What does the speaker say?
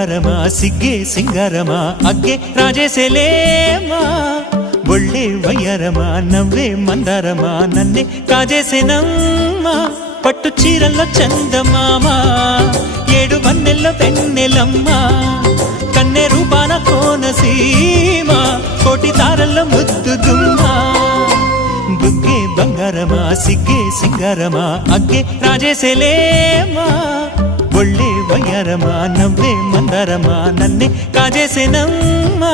బంగారమా సిగ్గే సింగారమా అగ్గే రాజేసేలేమా ఒళ్ళే వయ్యారమా నవ్వే మందారమా నన్నే కాజేసేనమ్మా పట్టు చీరల్లో చందమామా ఏడు వన్నెల్లో వెన్నెలమ్మా కన్నె రూపాన కోనసీమ కోటి తారల్లో ముద్దుదుమ్మా బుగ్గే బంగారమా సిగ్గే సింగారమా అగ్గే రాజేసేలేమా ఒళ్ళే వయ్యారమా నవ్వే మందారమా నన్నే కాజేసేనమ్మా